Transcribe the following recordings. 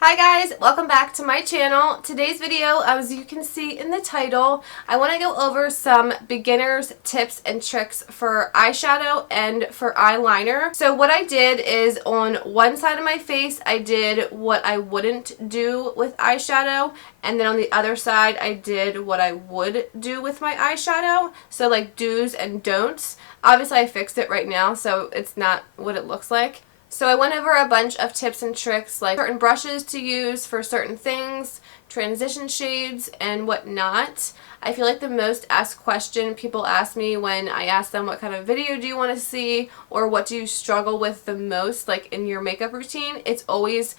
Hi guys, welcome back to my channel. Today's video, as you can see in the title, I want to go over some beginners tips and tricks for eyeshadow and for eyeliner. So what I did is on one side of my face, I did what I wouldn't do with eyeshadow, and then on the other side, I did what I would do with my eyeshadow. So like do's and don'ts. Obviously I fixed it right now, so it's not what it looks like. So I went over a bunch of tips and tricks, like certain brushes to use for certain things, transition shades, and whatnot. I feel like the most asked question people ask me when I ask them what kind of video do you want to see or what do you struggle with the most, like in your makeup routine, it's always,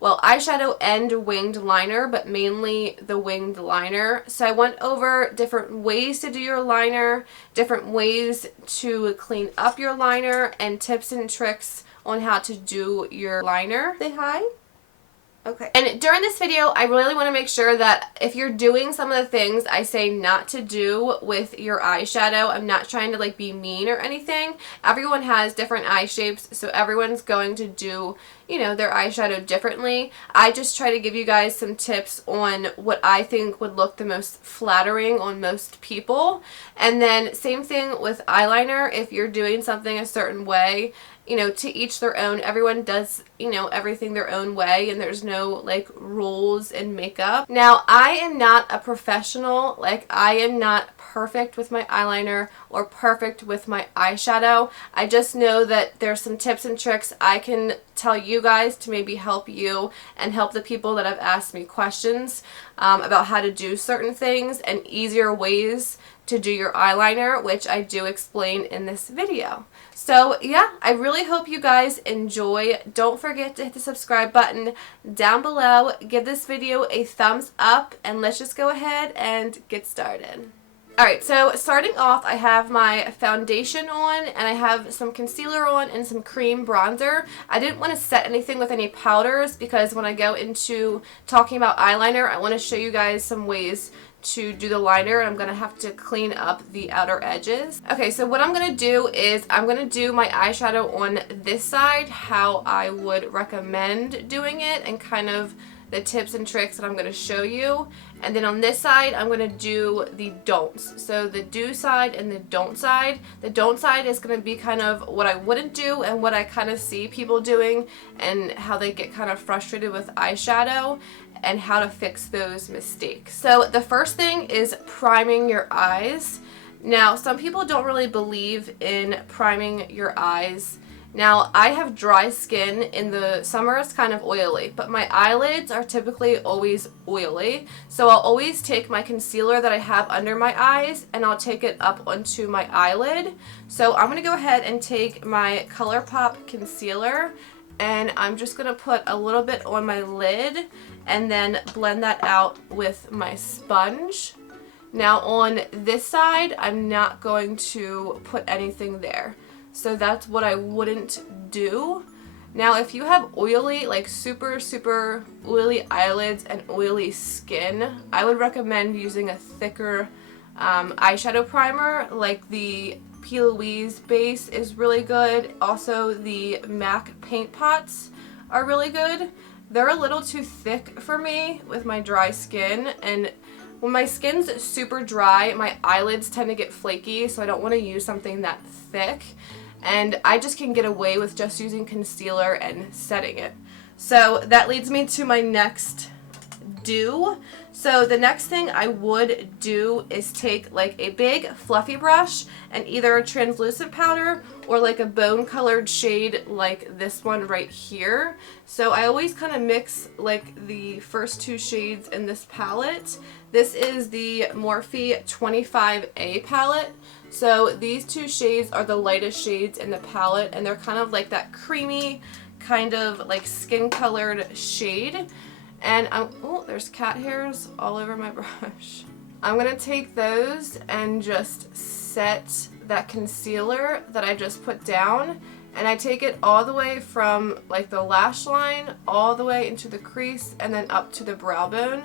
well, eyeshadow and winged liner, but mainly the winged liner. So I went over different ways to do your liner, different ways to clean up your liner, and tips and tricks on how to do your liner. Say hi. Okay. And during this video, I really want to make sure that if you're doing some of the things I say not to do with your eyeshadow, I'm not trying to like be mean or anything. Everyone has different eye shapes, so everyone's going to do, you know, their eyeshadow differently. I just try to give you guys some tips on what I think would look the most flattering on most people. And then same thing with eyeliner. If you're doing something a certain way, you know, to each their own. Everyone does, you know, everything their own way, and there's no like rules in makeup. Now, I am not a professional. Like, I am not perfect with my eyeliner or perfect with my eyeshadow. I just know that there's some tips and tricks I can tell you guys to maybe help you and help the people that have asked me questions about how to do certain things and easier ways to do your eyeliner, which I do explain in this video. So yeah, I really hope you guys enjoy. Don't forget to hit the subscribe button down below. Give this video a thumbs up, and let's just go ahead and get started. Alright, so starting off, I have my foundation on, and I have some concealer on and some cream bronzer. I didn't want to set anything with any powders because when I go into talking about eyeliner, I want to show you guys some ways to do the liner, and I'm going to have to clean up the outer edges. Okay, so what I'm going to do is I'm going to do my eyeshadow on this side, how I would recommend doing it, and kind of the tips and tricks that I'm going to show you. And then on this side, I'm going to do the don'ts. So the do side and the don't side. The don't side is going to be kind of what I wouldn't do and what I kind of see people doing and how they get kind of frustrated with eyeshadow and how to fix those mistakes. So the first thing is priming your eyes. Now, some people don't really believe in priming your eyes. Now, I have dry skin. In the summer it's kind of oily, but my eyelids are typically always oily. So I'll always take my concealer that I have under my eyes and I'll take it up onto my eyelid. So I'm going to go ahead and take my ColourPop concealer, and I'm just going to put a little bit on my lid and then blend that out with my sponge. Now on this side, I'm not going to put anything there. So that's what I wouldn't do. Now if you have oily, like super oily eyelids and oily skin, I would recommend using a thicker eyeshadow primer. Like the Louise base is really good. Also the MAC paint pots are really good. They're a little too thick for me with my dry skin, and when my skin's super dry, my eyelids tend to get flaky, so I don't want to use something that thick. And I just can get away with just using concealer and setting it. So that leads me to my next do. So the next thing I would do is take like a big fluffy brush and either a translucent powder or like a bone colored shade like this one right here. So I always kind of mix like the first two shades in this palette. This is the Morphe 25A palette. So these two shades are the lightest shades in the palette, and they're kind of like that creamy kind of like skin colored shade. And oh, there's cat hairs all over my brush. I'm going to take those and just set that concealer that I just put down, and I take it all the way from like the lash line all the way into the crease and then up to the brow bone.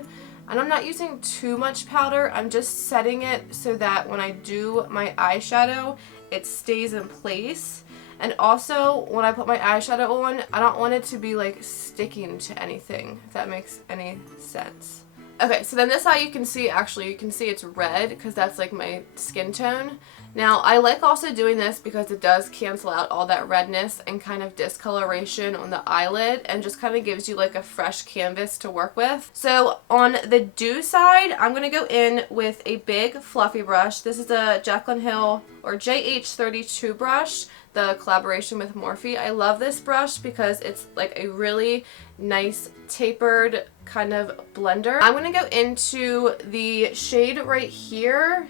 And I'm not using too much powder, I'm just setting it so that when I do my eyeshadow, it stays in place. And also, when I put my eyeshadow on, I don't want it to be like sticking to anything, if that makes any sense. Okay, so then this eye you can see it's red because that's like my skin tone. Now, I like also doing this because it does cancel out all that redness and kind of discoloration on the eyelid and just kind of gives you like a fresh canvas to work with. So on the do side, I'm going to go in with a big fluffy brush. This is a Jaclyn Hill or JH32 brush, the collaboration with Morphe. I love this brush because it's like a really nice tapered kind of blender. I'm going to go into the shade right here,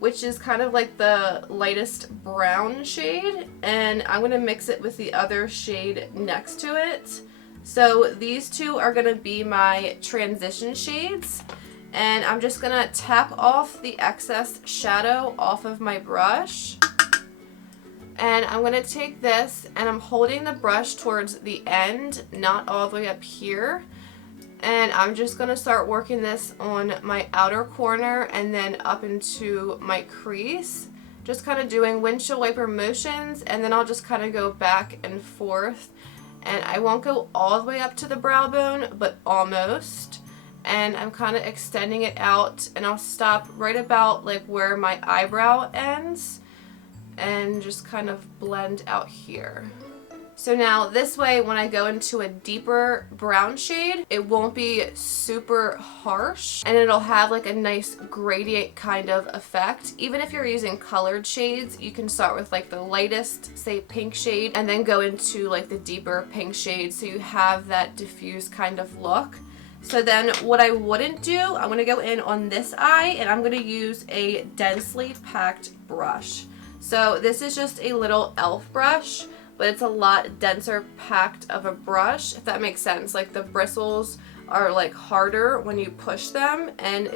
which is kind of like the lightest brown shade, and I'm going to mix it with the other shade next to it. So these two are going to be my transition shades, and I'm just going to tap off the excess shadow off of my brush. And I'm going to take this, and I'm holding the brush towards the end, not all the way up here. And I'm just going to start working this on my outer corner and then up into my crease. Just kind of doing windshield wiper motions, and then I'll just kind of go back and forth. And I won't go all the way up to the brow bone, but almost. And I'm kind of extending it out, and I'll stop right about like where my eyebrow ends and just kind of blend out here. So now this way, when I go into a deeper brown shade, it won't be super harsh and it'll have like a nice gradient kind of effect. Even if you're using colored shades, you can start with like the lightest, say pink shade, and then go into like the deeper pink shade so you have that diffused kind of look. So then what I wouldn't do, I'm going to go in on this eye and I'm going to use a densely packed brush. So this is just a little e.l.f. brush, but it's a lot denser packed of a brush, if that makes sense. Like the bristles are like harder when you push them, and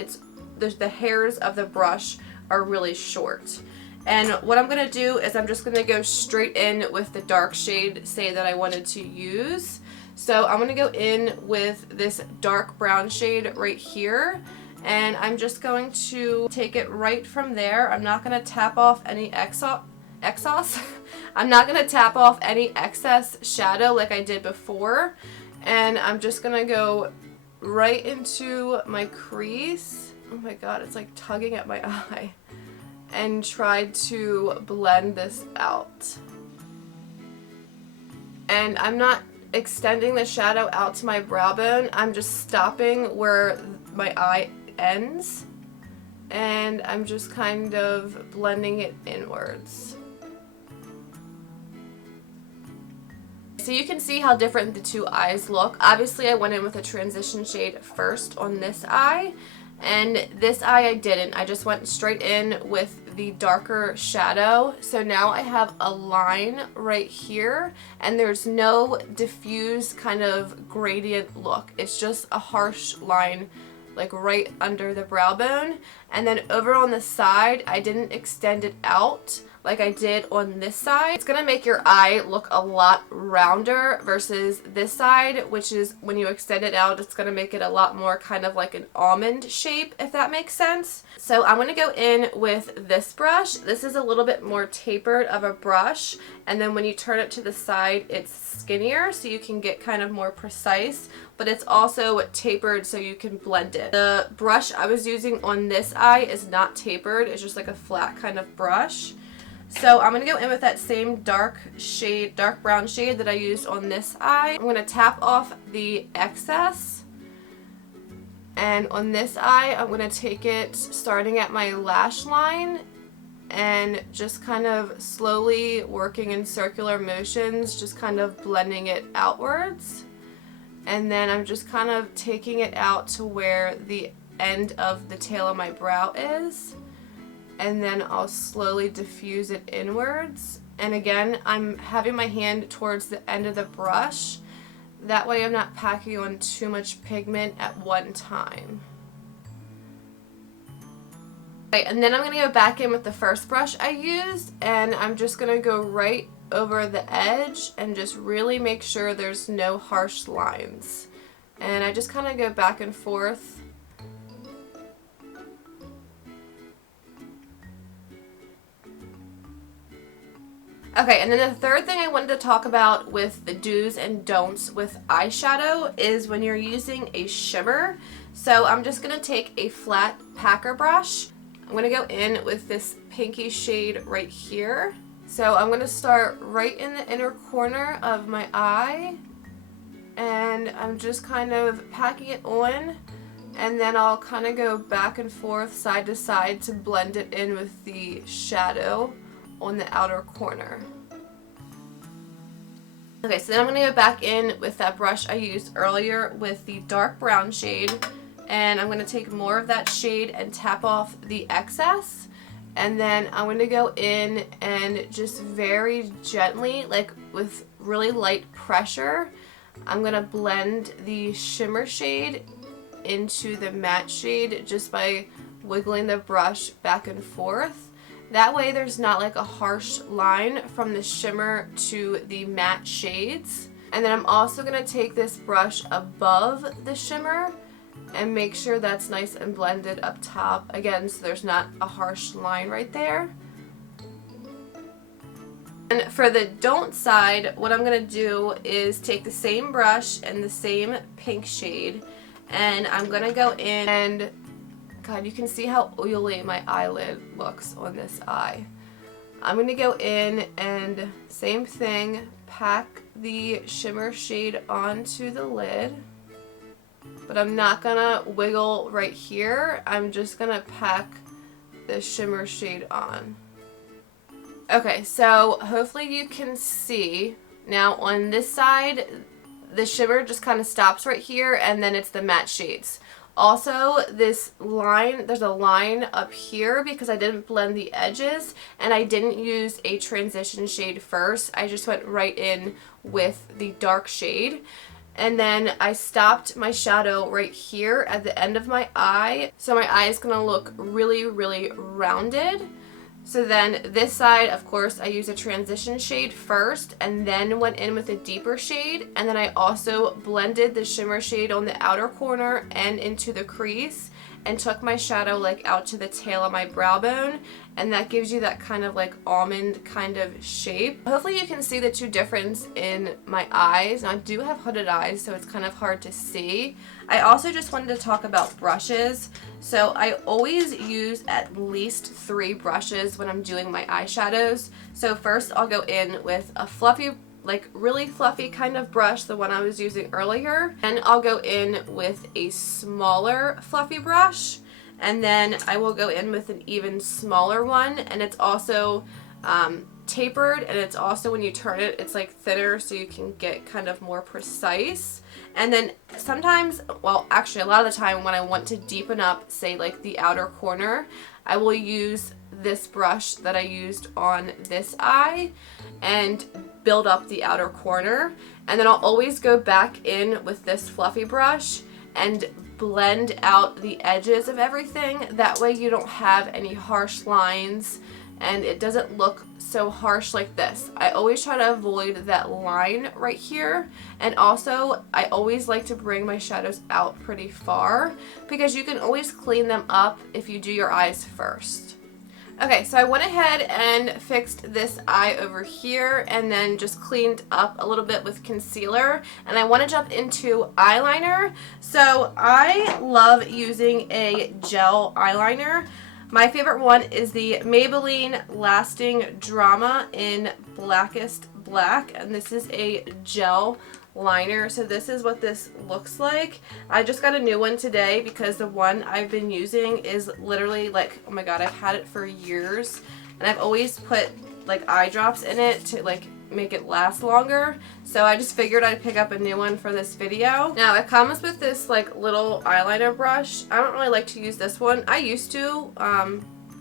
the hairs of the brush are really short. And what I'm going to do is I'm just going to go straight in with the dark shade, say that I wanted to use. So I'm going to go in with this dark brown shade right here, and I'm just going to take it right from there. I'm not going to tap off any I'm not going to tap off any excess shadow like I did before, and I'm just going to go right into my crease. Oh my god, it's like tugging at my eye. And try to blend this out. And I'm not extending the shadow out to my brow bone. I'm just stopping where my eye ends, and I'm just kind of blending it inwards. So you can see how different the two eyes look. Obviously I went in with a transition shade first on this eye, and this eye I didn't. I just went straight in with the darker shadow. So now I have a line right here, and there's no diffused kind of gradient look. It's just a harsh line like right under the brow bone. And then over on the side, I didn't extend it out like I did on this side. It's gonna make your eye look a lot rounder versus this side, which is when you extend it out, it's gonna make it a lot more kind of like an almond shape, if that makes sense. So I'm gonna go in with this brush. This is a little bit more tapered of a brush, and then when you turn it to the side, it's skinnier, so you can get kind of more precise, but it's also tapered so you can blend it. The brush I was using on this eye is not tapered, it's just like a flat kind of brush. So I'm going to go in with that same dark brown shade that I used on this eye. I'm going to tap off the excess, and on this eye I'm going to take it starting at my lash line and just kind of slowly working in circular motions, just kind of blending it outwards. And then I'm just kind of taking it out to where the end of the tail of my brow is. And then I'll slowly diffuse it inwards. And again, I'm having my hand towards the end of the brush. That way I'm not packing on too much pigment at one time. Okay, and then I'm going to go back in with the first brush I used, and I'm just going to go right over the edge and just really make sure there's no harsh lines. And I just kind of go back and forth. Okay, and then the third thing I wanted to talk about with the do's and don'ts with eyeshadow is when you're using a shimmer. So I'm just going to take a flat packer brush. I'm going to go in with this pinky shade right here. So I'm going to start right in the inner corner of my eye, and I'm just kind of packing it on, and then I'll kind of go back and forth side to side to blend it in with the shadow on the outer corner. Okay, so then I'm going to go back in with that brush I used earlier with the dark brown shade, and I'm going to take more of that shade and tap off the excess, and then I'm going to go in and just very gently, like with really light pressure, I'm going to blend the shimmer shade into the matte shade just by wiggling the brush back and forth. That way there's not like a harsh line from the shimmer to the matte shades. And then I'm also going to take this brush above the shimmer and make sure that's nice and blended up top again, so there's not a harsh line right there. And for the don't side, what I'm going to do is take the same brush and the same pink shade, and I'm going to go in and, God, you can see how oily my eyelid looks on this eye. I'm going to go in and same thing, pack the shimmer shade onto the lid, but I'm not going to wiggle right here. I'm just going to pack the shimmer shade on. Okay, so hopefully you can see now on this side, the shimmer just kind of stops right here, and then it's the matte shades. Also, this line, there's a line up here because I didn't blend the edges and I didn't use a transition shade first. I just went right in with the dark shade. And then I stopped my shadow right here at the end of my eye. So my eye is going to look really, really rounded. So then this side, of course, I used a transition shade first and then went in with a deeper shade. And then I also blended the shimmer shade on the outer corner and into the crease and took my shadow like out to the tail of my brow bone. And that gives you that kind of like almond kind of shape. Hopefully you can see the two difference in my eyes. And I do have hooded eyes, so it's kind of hard to see. I also just wanted to talk about brushes. So I always use at least 3 brushes when I'm doing my eyeshadows. So first I'll go in with a fluffy, like really fluffy kind of brush, the one I was using earlier. And I'll go in with a smaller fluffy brush. And then I will go in with an even smaller one, and it's also tapered, and it's also, when you turn it, it's like thinner so you can get kind of more precise. And then sometimes, well, actually a lot of the time when I want to deepen up, say like the outer corner, I will use this brush that I used on this eye and build up the outer corner. And then I'll always go back in with this fluffy brush and blend out the edges of everything. That way you don't have any harsh lines and it doesn't look so harsh like this. I always try to avoid that line right here, and also I always like to bring my shadows out pretty far because you can always clean them up if you do your eyes first. Okay, so I went ahead and fixed this eye over here and then just cleaned up a little bit with concealer, and I want to jump into eyeliner. So I love using a gel eyeliner. My favorite one is the Maybelline Lasting Drama in Blackest Black, and this is a gel liner. So this is what this looks like. I just got a new one today because the one I've been using is literally like, oh my god, I've had it for years, and I've always put like eye drops in it to like make it last longer. So I just figured I'd pick up a new one for this video. Now it comes with this like little eyeliner brush. I don't really like to use this one. I used to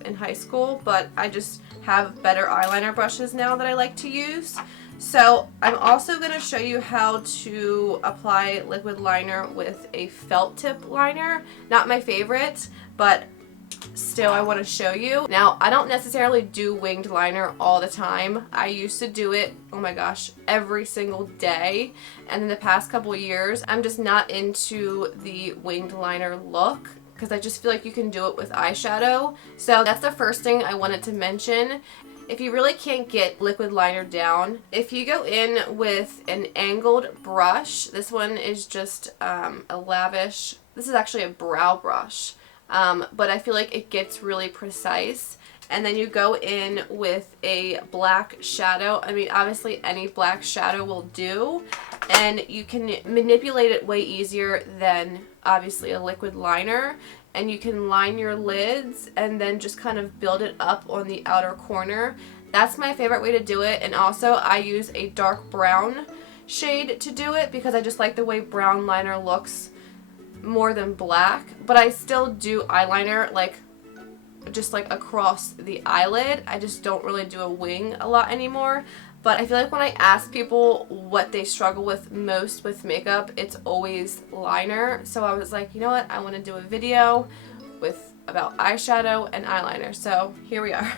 in high school, but I just have better eyeliner brushes now that I like to use. So I'm also going to show you how to apply liquid liner with a felt tip liner. Not my favorite, but still I want to show you. Now I don't necessarily do winged liner all the time. I used to do it, oh my gosh, every single day, and in the past couple years I'm just not into the winged liner look because I just feel like you can do it with eyeshadow. So that's the first thing I wanted to mention. if you really can't get liquid liner down, if you go in with an angled brush, this one is just a lavish, this is actually a brow brush, but I feel like it gets really precise. And then you go in with a black shadow. I mean, obviously any black shadow will do, and you can manipulate it way easier than obviously a liquid liner. And you can line your lids and then just kind of build it up on the outer corner. That's my favorite way to do it. And also I use a dark brown shade to do it because I just like the way brown liner looks more than black. But I still do eyeliner like just like across the eyelid. I just don't really do a wing a lot anymore. But I feel like when I ask people what they struggle with most with makeup, it's always liner. So I was like, you know what? I want to do a video about eyeshadow and eyeliner. So here we are.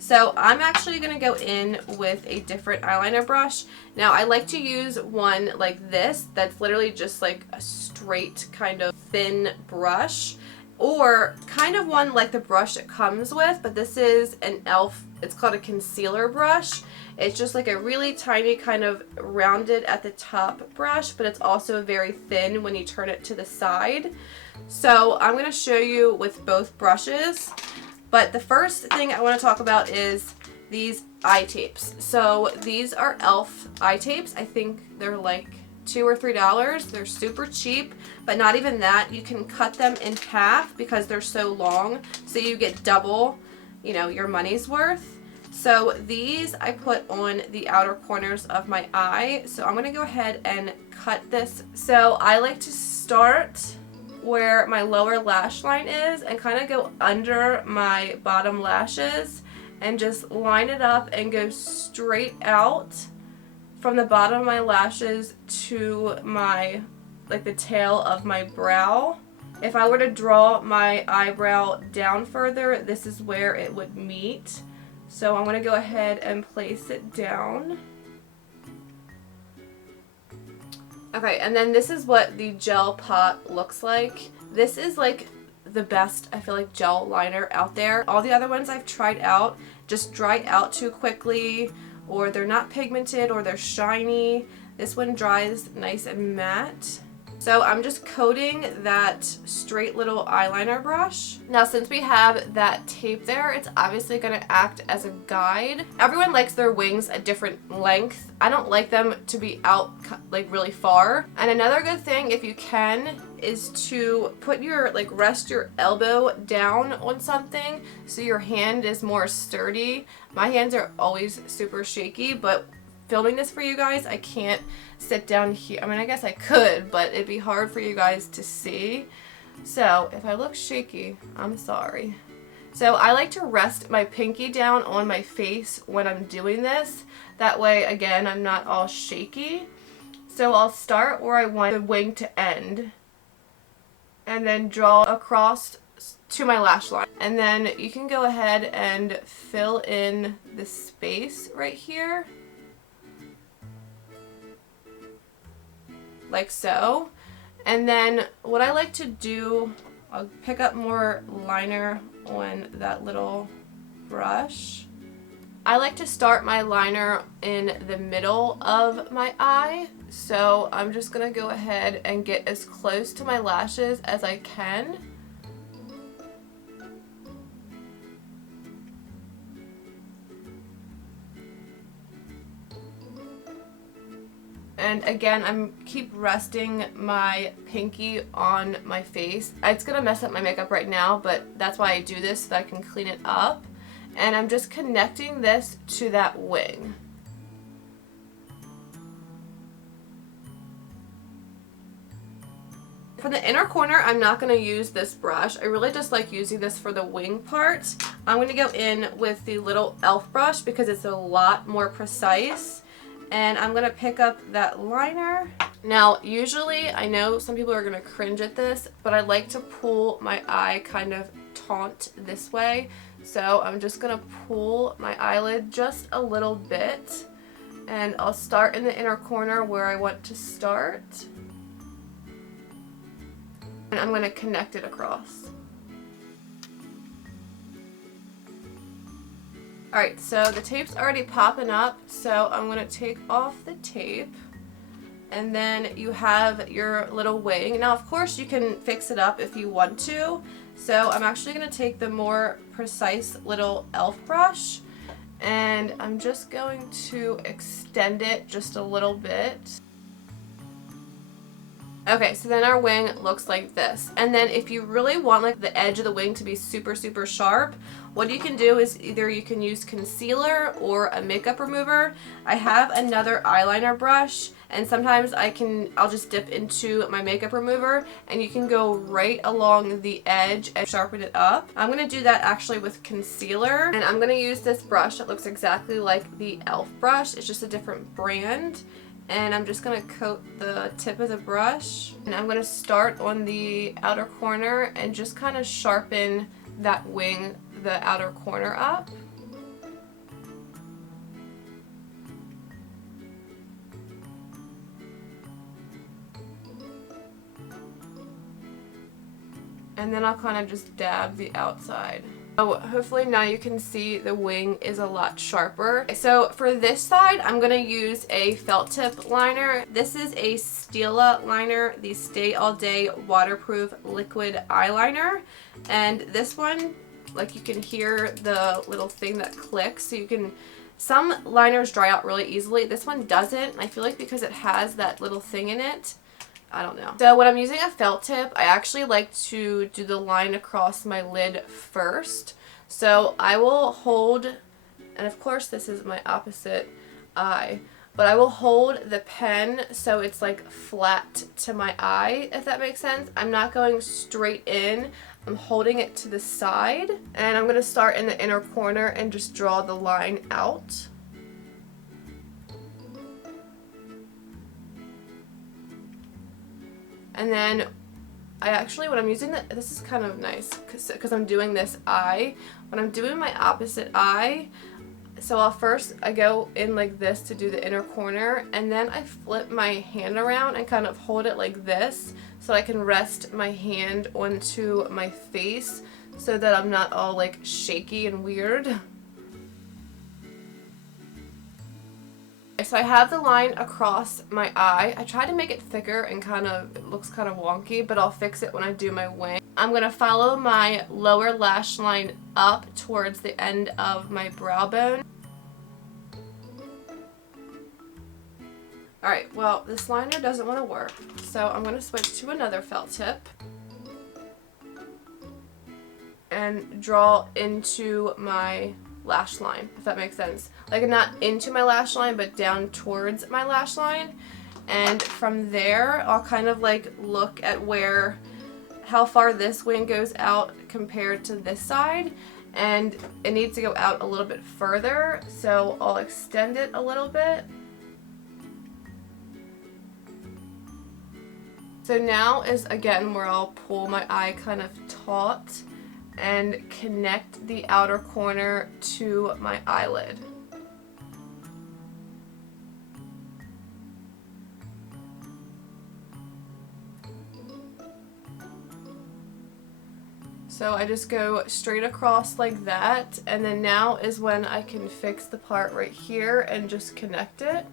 So I'm actually going to go in with a different eyeliner brush. Now I like to use one like this that's literally just like a straight kind of thin brush, or kind of one like the brush it comes with, but this is an e.l.f. It's called a concealer brush. It's just like a really tiny kind of rounded at the top brush, but it's also very thin when you turn it to the side. So I'm going to show you with both brushes. But the first thing I want to talk about is these eye tapes. So these are e.l.f. eye tapes. I think they're like $2 or $3. They're super cheap, but not even that. You can cut them in half because they're so long, so you get double, you know, your money's worth. So these I put on the outer corners of my eye. So I'm going to go ahead and cut this. So I like to start where my lower lash line is and kind of go under my bottom lashes and just line it up and go straight out from the bottom of my lashes to my, like the tail of my brow. If I were to draw my eyebrow down further, this is where it would meet. So I'm going to go ahead and place it down. Okay, and then this is what the gel pot looks like. This is like the best, I feel like, gel liner out there. All the other ones I've tried out just dry out too quickly, or they're not pigmented, or they're shiny. This one dries nice and matte. So I'm just coating that straight little eyeliner brush. Now since we have that tape there, it's obviously going to act as a guide. Everyone likes their wings a different length. I don't like them to be out like really far. And another good thing, if you can, is to put your, like, rest your elbow down on something so your hand is more sturdy. My hands are always super shaky, but filming this for you guys, I can't sit down here. I mean, I guess I could, but it'd be hard for you guys to see. So if I look shaky, I'm sorry. So I like to rest my pinky down on my face when I'm doing this. That way, again, I'm not all shaky. So I'll start where I want the wing to end and then draw across to my lash line. And then you can go ahead and fill in the space right here, like so. And then what I like to do, I'll pick up more liner on that little brush. I like to start my liner in the middle of my eye. So I'm just gonna go ahead and get as close to my lashes as I can. And again, I'm keep resting my pinky on my face. It's gonna mess up my makeup right now, but that's why I do this, so that I can clean it up. And I'm just connecting this to that wing. For the inner corner, I'm not going to use this brush. I really just like using this for the wing part. I'm going to go in with the little e.l.f. brush because it's a lot more precise. And I'm going to pick up that liner. Now, usually, I know some people are going to cringe at this, but I like to pull my eye kind of taunt this way. So I'm just going to pull my eyelid just a little bit. And I'll start in the inner corner where I want to start. And I'm going to connect it across. Alright, so the tape's already popping up, so I'm going to take off the tape. And then you have your little wing. Now, of course, you can fix it up if you want to. So I'm actually going to take the more precise little elf brush, and I'm just going to extend it just a little bit. Okay, so then our wing looks like this. And then if you really want like the edge of the wing to be super, super sharp, what you can do is either you can use concealer or a makeup remover. I have another eyeliner brush, and sometimes I'll just dip into my makeup remover and you can go right along the edge and sharpen it up. I'm going to do that actually with concealer, and I'm going to use this brush that looks exactly like the e.l.f. brush. It's just a different brand. And I'm just going to coat the tip of the brush, and I'm going to start on the outer corner and just kind of sharpen that wing, the outer corner up. And then I'll kind of just dab the outside. So hopefully now you can see the wing is a lot sharper. So for this side, I'm going to use a felt tip liner. This is a Stila liner, the Stay All Day Waterproof Liquid Eyeliner. And this one, like, you can hear the little thing that clicks. So you can, some liners dry out really easily. This one doesn't. I feel like because it has that little thing in it, I don't know. So when I'm using a felt tip, I actually like to do the line across my lid first. So I will hold, and of course this is my opposite eye, but I will hold the pen so it's like flat to my eye, if that makes sense. I'm not going straight in. I'm holding it to the side, and I'm going to start in the inner corner and just draw the line out. And then when I'm using this is kind of nice because I'm doing this eye. When I'm doing my opposite eye, so I go in like this to do the inner corner, and then I flip my hand around and kind of hold it like this so I can rest my hand onto my face so that I'm not all like shaky and weird. So I have the line across my eye. I try to make it thicker and it looks kind of wonky, but I'll fix it when I do my wing. I'm going to follow my lower lash line up towards the end of my brow bone. Alright, well, this liner doesn't want to work, so I'm going to switch to another felt tip and draw into my lash line, if that makes sense. Like, not into my lash line, but down towards my lash line. And from there, I'll kind of like look at how far this wing goes out compared to this side. And it needs to go out a little bit further, so I'll extend it a little bit. So now is again where I'll pull my eye kind of taut and connect the outer corner to my eyelid. So I just go straight across like that, and then now is when I can fix the part right here and just connect it.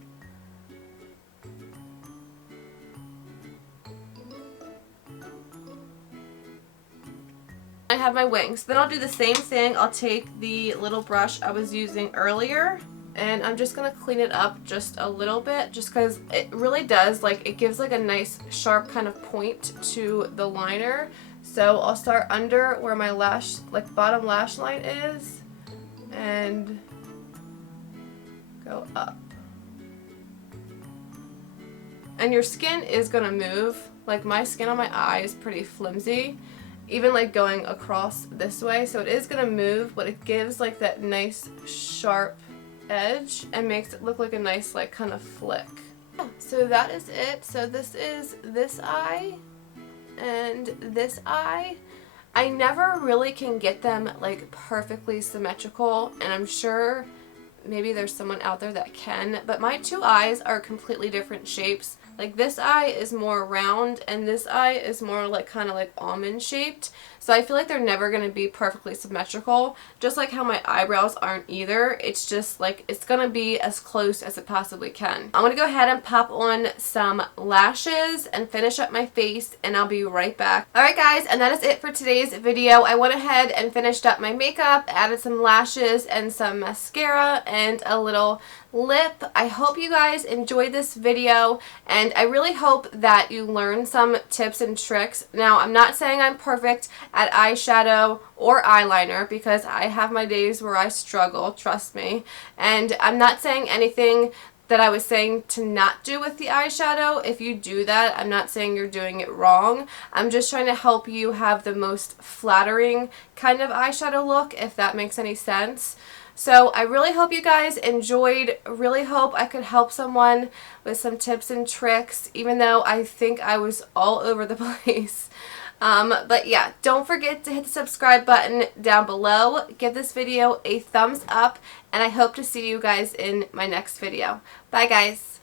I have my wings. Then I'll do the same thing. I'll take the little brush I was using earlier, and I'm just going to clean it up just a little bit, just because it really does, like, it gives like a nice sharp kind of point to the liner. So I'll start under where my bottom lash line is and go up. And your skin is going to move. Like, my skin on my eye is pretty flimsy, even like going across this way, so it is going to move, but it gives like that nice sharp edge and makes it look like a nice like kind of flick. Yeah, so that is it. So this is this eye and this eye. I never really can get them like perfectly symmetrical, and I'm sure maybe there's someone out there that can, but my two eyes are completely different shapes. Like this eye is more round and this eye is more like kind of like almond shaped. So I feel like they're never going to be perfectly symmetrical, just like how my eyebrows aren't either. It's just like it's going to be as close as it possibly can. I'm going to go ahead and pop on some lashes and finish up my face, and I'll be right back. Alright guys, and that is it for today's video. I went ahead and finished up my makeup, added some lashes and some mascara and a little lip. I hope you guys enjoyed this video, and I really hope that you learned some tips and tricks. Now, I'm not saying I'm perfect at eyeshadow or eyeliner, because I have my days where I struggle, trust me, and I'm not saying anything that I was saying to not do with the eyeshadow. If you do that, I'm not saying you're doing it wrong. I'm just trying to help you have the most flattering kind of eyeshadow look, if that makes any sense. So I really hope you guys enjoyed, really hope I could help someone with some tips and tricks, even though I think I was all over the place. But yeah, don't forget to hit the subscribe button down below, give this video a thumbs up, and I hope to see you guys in my next video. Bye guys!